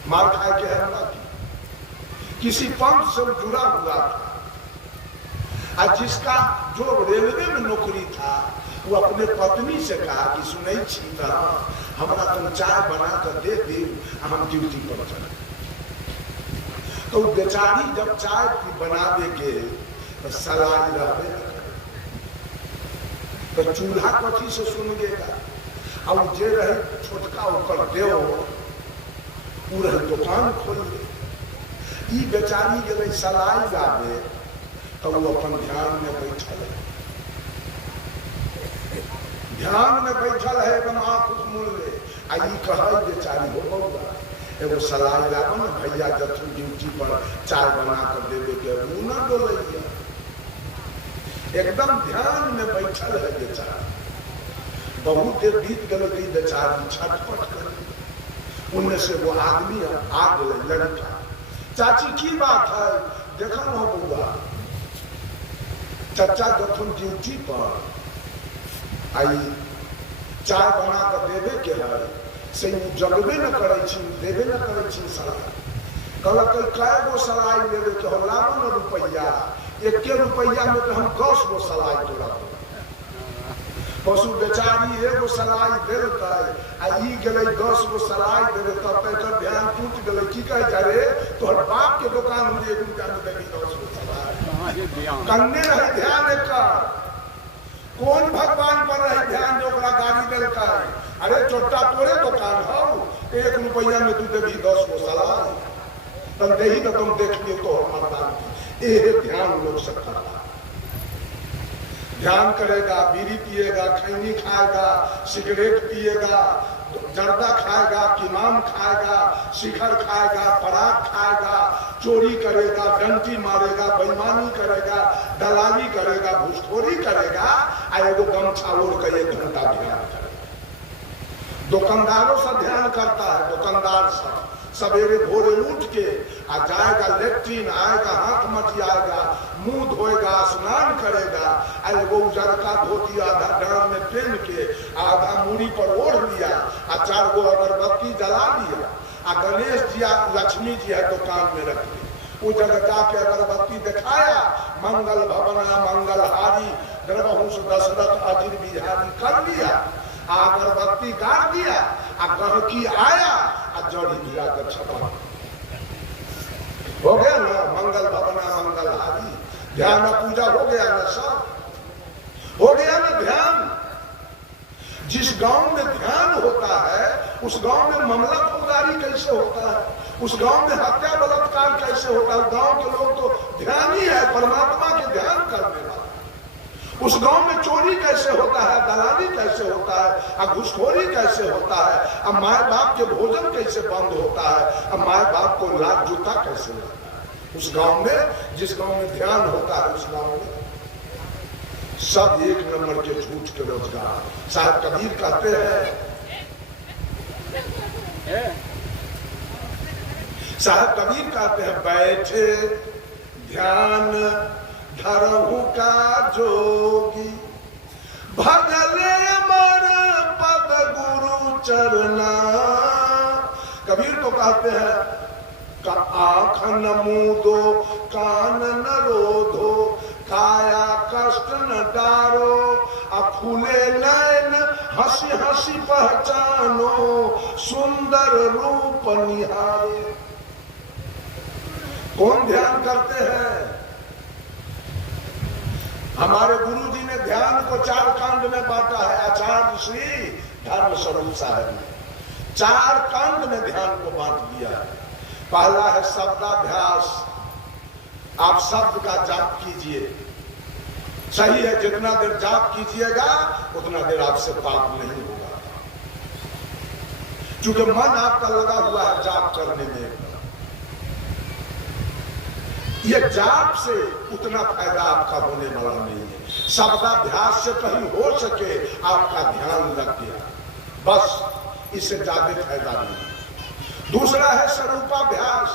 मार खाए के है ना, किसी पंथ से जुड़ा हुआ था। और जिसका जो रेलवे में नौकरी था वो अपने पत्नी से कहा कि सुनै छी हमरा तुम चाय बना कर दे दी, हम ड्यूटी पर चले। तो बेचारी जब चाय बना देके तो सलाई रहबे तो चूल्हा कथी से सुनेगा? अब जे रहे छोटका ऊपर देव उ रहे दुकान खोल दे, ई बेचारी गई सलाई लाबे, तो वो अपन ध्यान में बैठल है, ध्यान में बैठल है, एकदम आंख मूल ले, आई कह बेचारी हो बउआ एगो सलाई लाबो न भैया, जब ड्यूटी पर चाय बना कर देवे के, वो न डोलैया, एकदम ध्यान में बैठल है बेचारा। बहुत देर बीत गई, बेचारी छटपट कर, उनमें से वो आदमी आ गए, लड़का, चाची की बात है, देखा ना बुआ, चचा जखन ड्यूटी पर आई चाय बना कर देवे के है से जगबे न करे, देवे न करे सलाह, कहल कै गो सलाई लेवे के हो, लाबो न रुपया, 1 रुपया में तो हम 10 गो सलाई तोड़ा, पशु बेचारी एगो सलाई देलकै आ ई गेलै 10 गो सलाई देवे, तब तक ध्यान टूट गेलै, की कहे जा रे तोहर बाप के दुकान में 1 रुपया में देवी 10 गो सलाई, कन्ने रहे ध्यान एकर, कौन भगवान पर रहे ध्यान जो ओकरा गाड़ी देलकै, अरे छोटा तोरे दुकान हो, 1 रुपया में तू देवी 10 गो सलाई, तब देही तो तुम देख लियो तो मर्दान की, ये ध्यान लोग सकता, ध्यान करेगा, बीड़ी पिएगा, खैनी खाएगा, सिगरेट पिएगा, जर्दा खाएगा, किमाम खाएगा, शिखर खाएगा, पराग खाएगा, चोरी करेगा, डंटी मारेगा, बेईमानी करेगा, दलाली करेगा, घूसखोरी करेगा, आ एगो गमछा ओढ़ कर 1 घंटा ध्यान करेगा। दुकानदारों से ध्यान करता है, दुकानदार से सवेरे भोरे उठ के आ जाएगा लेट्रिन, आएगा हाथ मटियाएगा, मुंह धोएगा, स्नान करेगा, एगो उजरका धोती आधा डांड में पहन के आधा मूड़ी पर ओढ़ लिया, आ 4 गो अगरबत्ती जला लिया, आ गणेश जी लक्ष्मी जी है दुकान में रख ली, वो जगह जाके अगरबत्ती दिखाया, मंगल भवना मंगलहारी द्रवहुष दशरथ अजिर बिहारी कर लिया, अगरबत्ती गाड़ दिया, आ गहकी आया, आ जड़ी गिरा कर छपा, हो गया ना मंगल भवना मंगलहारी, ध्यान पूजा हो गया ना, सब हो गया ना ध्यान। जिस गांव में ध्यान होता है उस गांव में मामला फौजदारी कैसे होता है, उस गांव में हत्या बलात्कार कैसे होता है, गांव के लोग तो ध्यान ही है, परमात्मा के ध्यान करने वाला, उस गांव में चोरी कैसे होता है, दलाली कैसे होता है, घूसखोरी कैसे होता है, अब माए बाप के भोजन कैसे बंद होता है, अब माए बाप को लात जूता कैसे लगता है, उस गांव में, जिस गांव में ध्यान होता है उस गांव में सब 1 नंबर के झूठ के रोजगार। साहब कबीर कहते हैं, साहब कबीर कहते हैं, बैठे ध्यान धरहु का जोगी, भगले मन पद गुरु चरना। कबीर तो कहते हैं, आँख न मूदो, कान न रोधो, काया कष्ट न डारो, खुले नैन हंसी हंसी पहचानो, सुंदर रूप निहारो। कौन ध्यान करते हैं? हमारे गुरु जी ने ध्यान को 4 कांड में बांटा है, आचार्य श्री धर्म स्वरूप साहब ने 4 कांड में ध्यान को बांट दिया है। पहला है शब्दाभ्यास, आप शब्द का जाप कीजिए, सही है, जितना देर जाप कीजिएगा उतना देर आपसे पाप नहीं होगा, क्योंकि मन आपका लगा हुआ है जाप करने में। ये जाप से उतना फायदा आपका होने वाला नहीं है, शब्दाभ्यास से कहीं हो सके आपका ध्यान लग गया, बस, इससे ज्यादा फायदा नहीं। दूसरा है स्वरूपाभ्यास,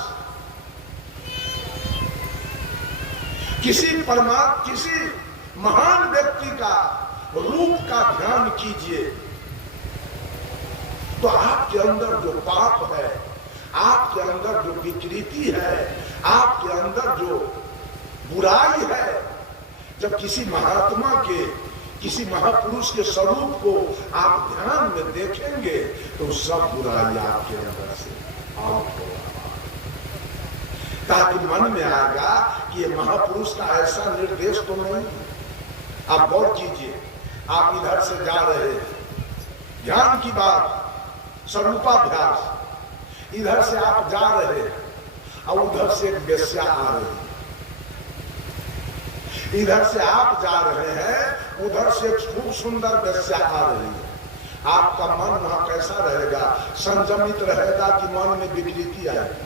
किसी महान व्यक्ति का रूप का ध्यान कीजिए तो आपके अंदर जो पाप है, आपके अंदर जो विकृति है, आपके अंदर जो बुराई है, जब किसी महात्मा के, किसी महापुरुष के स्वरूप को आप ध्यान में देखेंगे तो सब बुराई आपके अंदर से आउट होगा, ताकि मन में आएगा कि ये महापुरुष का ऐसा निर्देश तो नहीं। आप गौर कीजिए, आप इधर से जा रहे हैं, ध्यान की बात, स्वरूपाभ्यास, इधर से आप जा रहे हैं और उधर से एक वेश्या आ रही है, इधर से आप जा रहे हैं, उधर से एक खूब सुंदर वेश्या आ रही है, आपका मन वहां कैसा रहेगा? संयमित रहेगा कि मन में विकृति आएगी?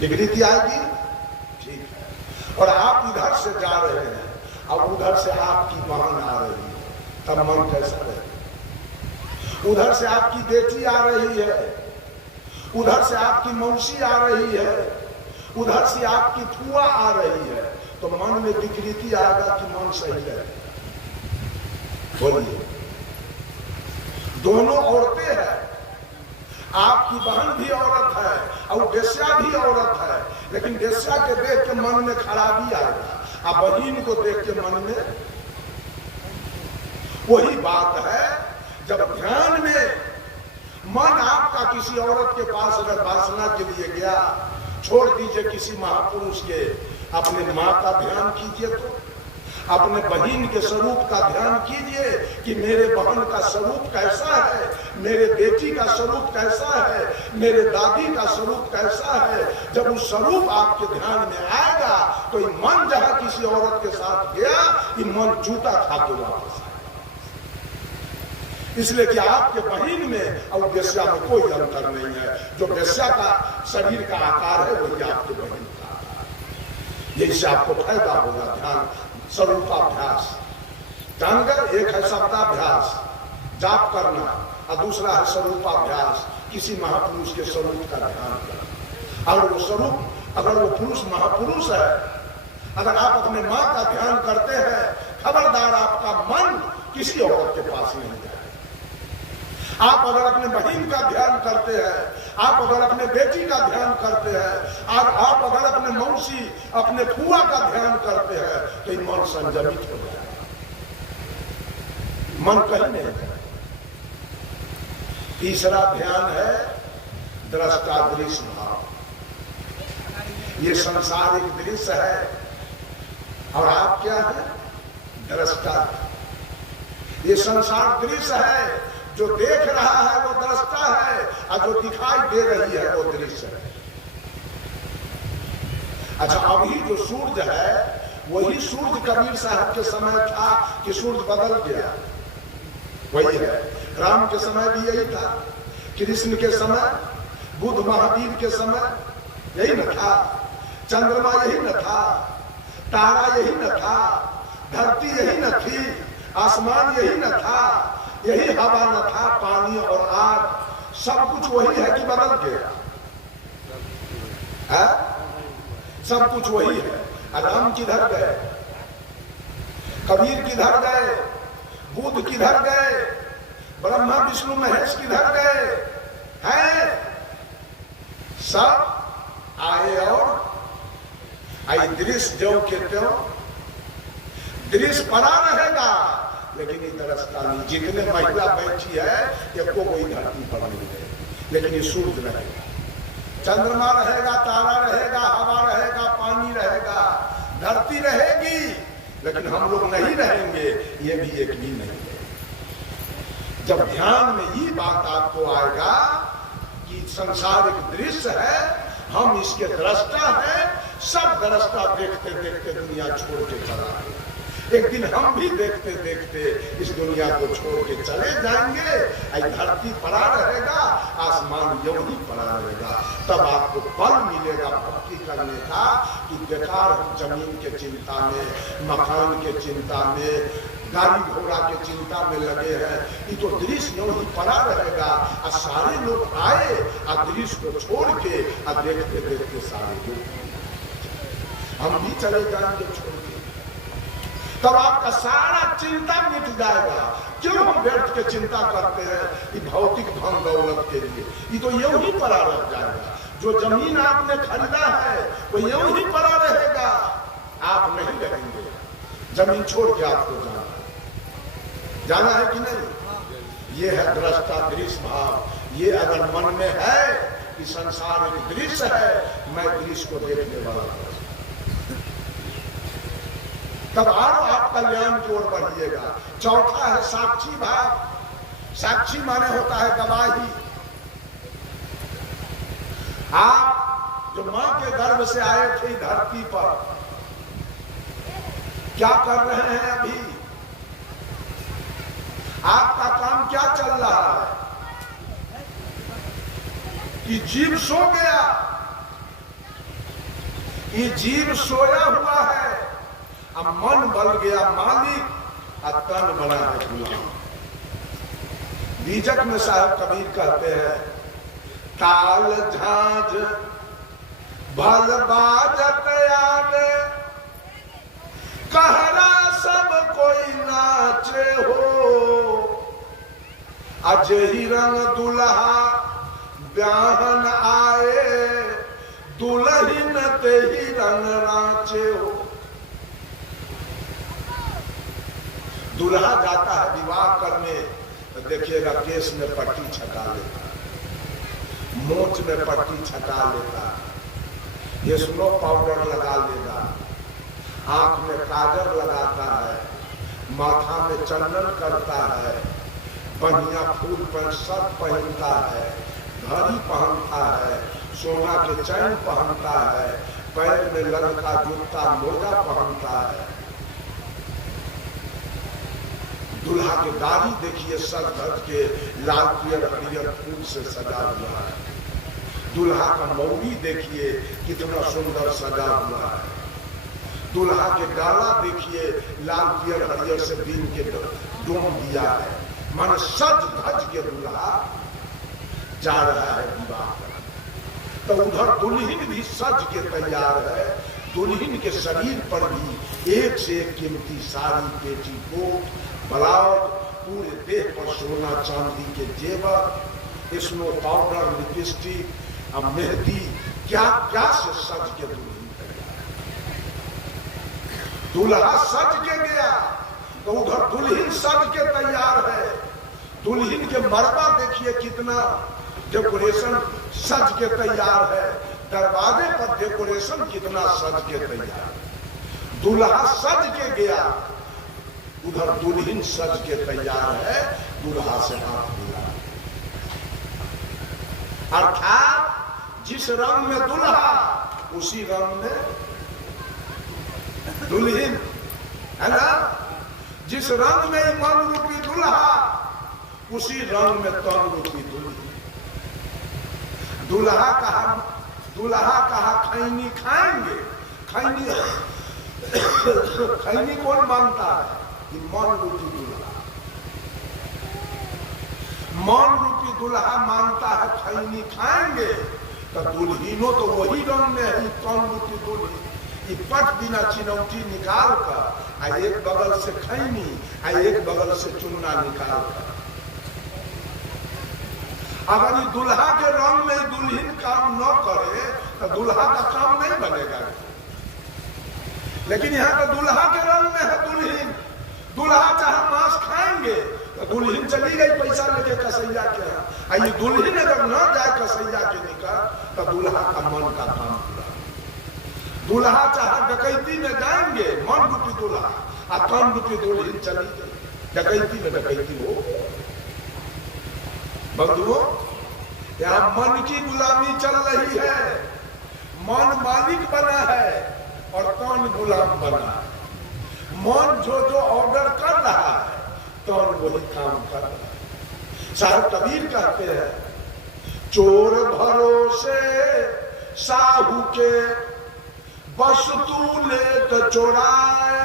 विकृति आएगी, ठीक है। और आप इधर से जा रहे हैं और उधर से आपकी बहन आ रही है, तब मन कैसा रहेगा? उधर से आपकी बेटी आ रही है, उधर से आपकी मौसी आ रही है, उधर से आपकी फुआ आ रही है, तो मन में विकृति आएगा कि मन सही है? बोलिए। दोनों औरतें हैं, आपकी बहन भी औरत है और बेस्या भी औरत है, लेकिन बेस्या के देख के मन में खराबी आएगा, अब बहन को देख के मन में। वही बात है, जब ध्यान में मन आपका किसी औरत के पास अगर वासना के लिए गया, छोड़ दीजिए किसी महापुरुष के, अपने माँ का ध्यान कीजिए, तो अपने बहन के स्वरूप का ध्यान कीजिए कि मेरे बहन का स्वरूप कैसा है, मेरे बेटी का स्वरूप कैसा है, मेरे दादी का स्वरूप कैसा है। जब उस स्वरूप आपके ध्यान में आएगा तो ये मन जहां किसी औरत के साथ गया, ये मन जूता खा के वापस आएगा। इसलिए कि आपके बहन में और बेस्या में कोई अंतर नहीं है। जो बेस्या का शरीर का आकार है वही आपके बहन का आकार है। इससे आपको फायदा होगा। ध्यान स्वरूपाभ्यास जानकर, एक है शब्दाभ्यास जाप करना और दूसरा है स्वरूपाभ्यास, किसी महापुरुष के स्वरूप का ध्यान करना। और वो स्वरूप, अगर वो पुरुष महापुरुष है, अगर आप अपने माँ का ध्यान करते हैं, खबरदार आपका मन किसी औरत के पास नहीं जाए। आप अगर अपने बहन का ध्यान करते हैं, आप अगर अपने बेटी का ध्यान करते हैं, और आप अगर अपने मौसी, अपने फुआ का ध्यान करते हैं, तो मन संयमित हो जाए, मन कहीं नहीं जाए। तीसरा ध्यान है दृष्टादृश्य भाव। ये संसार एक दृश्य है और आप क्या है? दृष्टा। ये संसार दृश्य है, जो देख रहा है वो दृष्टा है, और जो दिखाई दे रही है वो दृश्य है। अच्छा, अभी जो सूर्य है वही सूर्य कबीर साहब के समय था कि सूर्य बदल गया? वही है। राम के समय भी यही था, कृष्ण के समय, बुद्ध महावीर के समय यही न था। चंद्रमा यही न था, तारा यही न था, धरती यही न थी, आसमान यही न था, यही हवा न था, पानी और आग, सब कुछ वही है कि बदल गया? सब कुछ वही है। राम किधर गए? कबीर किधर गए? बुद्ध किधर गए? ब्रह्मा विष्णु महेश किधर गए? हैं? सब आए और आई दृश्य जो के त्यों, दृश्य पड़ा रहेगा, लेकिन इधर रास्ता नहीं। जितने महिला बैठी है सबको कोई धरती पर नहीं है, लेकिन ये सूर्य रहेगा, चंद्रमा रहेगा, तारा रहेगा, हवा रहेगा, पानी रहेगा, धरती रहेगी, लेकिन हम लोग नहीं रहेंगे, ये भी एक ही नहीं है। जब ध्यान में ये बात आपको आएगा कि संसार एक दृश्य है, हम इसके दृष्टा हैं, सब दृष्टा देखते देखते दुनिया छोड़ के चला गया। एक दिन हम भी देखते देखते इस दुनिया को छोड़ के चले जाएंगे। धरती पड़ा रहेगा, आसमान यूं ही पड़ा रहेगा। तब आपको बल मिलेगा भक्ति करने का कि बेकार हम जमीन के चिंता में, मकान के चिंता में, गाड़ी घोड़ा के चिंता में लगे हैं। ये तो दृश्य यूं ही पड़ा रहेगा, और सारे लोग आए और दृश्य को छोड़ के और देखते देखते सारे लोग हम भी चले जाएंगे छोड़ के। तब आपका सारा चिंता मिट जाएगा। क्यों हम व्यर्थ के चिंता करते हैं कि भौतिक धन दौलत के लिए? ये तो यूं ही पड़ा रह जाएगा। जो जमीन आपने खरीदा है वो यूं ही पड़ा रहेगा, आप नहीं रहेंगे। जमीन छोड़ के आपको जाना है कि नहीं? ये है दृष्टा दृश्य भाव। ये अगर मन में है कि संसार एक दृश्य है, मैं दृश्य को देखने वाला हूं, तब आप कल्याण की ओर बढ़िएगा। चौथा है साक्षी भाव। साक्षी माने होता है गवाही। आप जो मां के गर्भ से आए थे धरती पर, क्या कर रहे हैं अभी? आपका काम क्या चल रहा है? कि जीव सो गया, ये जीव सोया हुआ है, अब मन बन गया मालिक और तन बना है गुलाम। बीजक में साहब कबीर कहते हैं, ताल झांझ भल बाजत आवे, कहरा सब कोई नाचे हो, अज ही रंग दुल्हा ब्याहन आए, दुल्हन ते ही रंग नाचे हो। दुल्हा जाता है विवाह करने तो देखिएगा केस में पट्टी छटा लेता, मोच में पट्टी छटा लेता, ये स्नो पाउडर लगा लेगा, आंख में काजल लगाता है, माथा में चंदन करता है, बढ़िया फूल पर शर्ट पहनता है, घड़ी पहनता है, सोना के चैन पहनता है, पैर में लड़का जूता मोजा पहनता है। दुल्हा की गाड़ी देखिए सज धज के लाल पियर हरियर फूल से सजा हुआ है। दुल्हा का मौरी देखिए कितना सुंदर सजा हुआ है। दुल्हा के डाला देखिए लाल पियर हरियर से बीन के डोम दिया है। मन सज धज के दुल्हा जा रहा है विवाह करने। तो उधर दुल्हन भी सज के तैयार है। दुल्हन के शरीर पर भी एक से एक कीमती साड़ी, पेटीकोट, ब्लाउज, पूरे देह पर सोना चांदी के जेवर, स्नो पाउडर, लिपस्टिक, अब मेहंदी, क्या क्या से सज के दुल्हन तैयार। दूल्हा सज के गया तो उधर दुल्हन सज के तैयार है। दुल्हन के मरबा देखिए कितना डेकोरेशन सज के तैयार है। दरवाजे पर डेकोरेशन कितना सज के तैयार। दूल्हा सज के गया, उधर दुल्हन सज के तैयार है। दूल्हा से हाथ मिला, अर्थात जिस रंग में दूल्हा उसी रंग में दुल्हन है ना। जिस रंग में मन रूपी दूल्हा उसी रंग में तन रूपी दुल्हन। दूल्हा कहा खैनी खाएंगे। खैनी खैनी कौन मानता है कि मन रूपी दूल्हा। मन रूपी दूल्हा मानता है खैनी खाएंगे। तो दुल्हिनो तो वही रंग में है तन रूपी दुल्हन। पट बिना चिनौटी निकाल कर एक बगल से खैनी एक बगल से चुन्ना निकाल कर। अगर ये दूल्हा के रंग में दुल्हन काम न करे तो दूल्हा का काम नहीं बनेगा। लेकिन यहाँ का दूल्हा के रंग में है दुल्हन। दूल्हा चाहे मांस खाएंगे तो दुल्हन चली गई पैसा लेके कसैया के यहाँ। ये दुल्हन अगर न जाए कसैया के निकल तो दूल्हा का मन का काम पूरा। दूल्हा चाहे डकैती में जाएंगे, मन रूपी दूल्हा, और तन रूपी दुल्हन चली गई डकैती में। डकैती हो बंधुओं, यहाँ मन की गुलामी चल रही है। मन मालिक बना है और तन गुलाम बना है। मन जो जो ऑर्डर कर रहा है तन वही काम कर रहा है। साहब कबीर कहते हैं, चोर भरोसे साहू के वस्तु ले तो चोराए,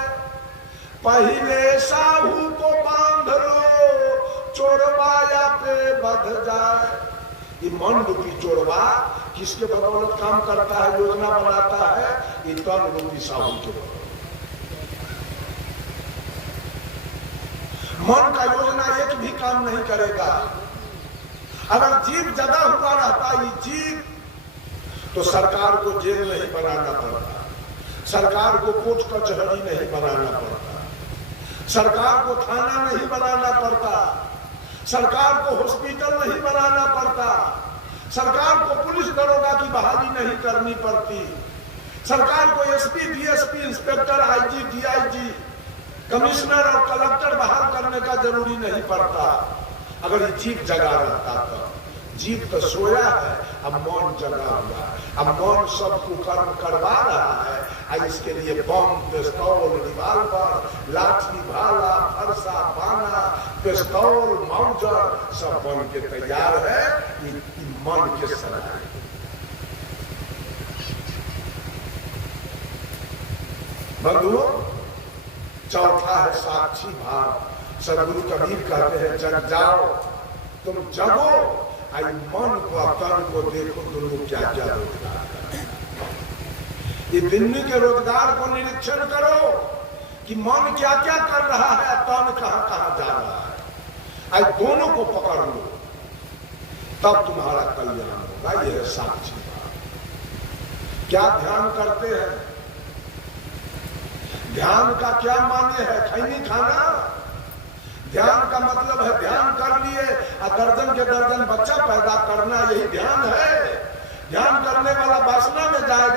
पहले साहू को बांध लो, चोरवाया पे बध जाए। ये मन रूपी चोरवा किसके बदौलत काम करता है, योजना बनाता है? ये तन रूपी साहू के बदौलत। मन का योजना एक भी काम नहीं करेगा। अगर जीव जगा हुआ रहता ये जीव, तो सरकार को जेल नहीं बनाना पड़ता, सरकार को कोर्ट कचहरी नहीं बनाना पड़ता, सरकार को थाना नहीं बनाना पड़ता, सरकार को हॉस्पिटल नहीं बनाना पड़ता, सरकार को पुलिस दरोगा की बहाली नहीं करनी पड़ती, सरकार को SP, DSP, inspector, IG, DIG, commissioner और कलेक्टर बहाल करने का जरूरी नहीं पड़ता। अगर ये जीव जगा रहता तो। जीव तो सोया है, अब मौन जगा हुआ है। अब मौन सब कुकर्म करवा रहा है। इसके लिए बम, पिस्तौल, रिवाल्वर, लाठी, भाला, फरसा, बाना, पिस्तौल, मौजर सब बन के तैयार है। मन के सलाह बंधुओं, चौथा है साक्षी भाव। सदगुरु कबीर कहते हैं, जग जाओ तुम जगो, आई मन को तन को देखो, दोनों क्या क्या रोजगार कर। ये दिन के रोजगार को निरीक्षण करो कि मन क्या क्या कर रहा है, तन कहां कहां जा रहा है। आई दोनों को पकड़ लो, तब तुम्हारा कल्याण होगा। यह साक्षी बात। क्या ध्यान करते हैं? ध्यान का क्या माने है? खैनी खाना? ध्यान का मतलब है ध्यान कर लिए और दर्जन के दर्जन बच्चा पैदा करना, यही ध्यान है। ध्यान करने वाला वासना में जाएगा।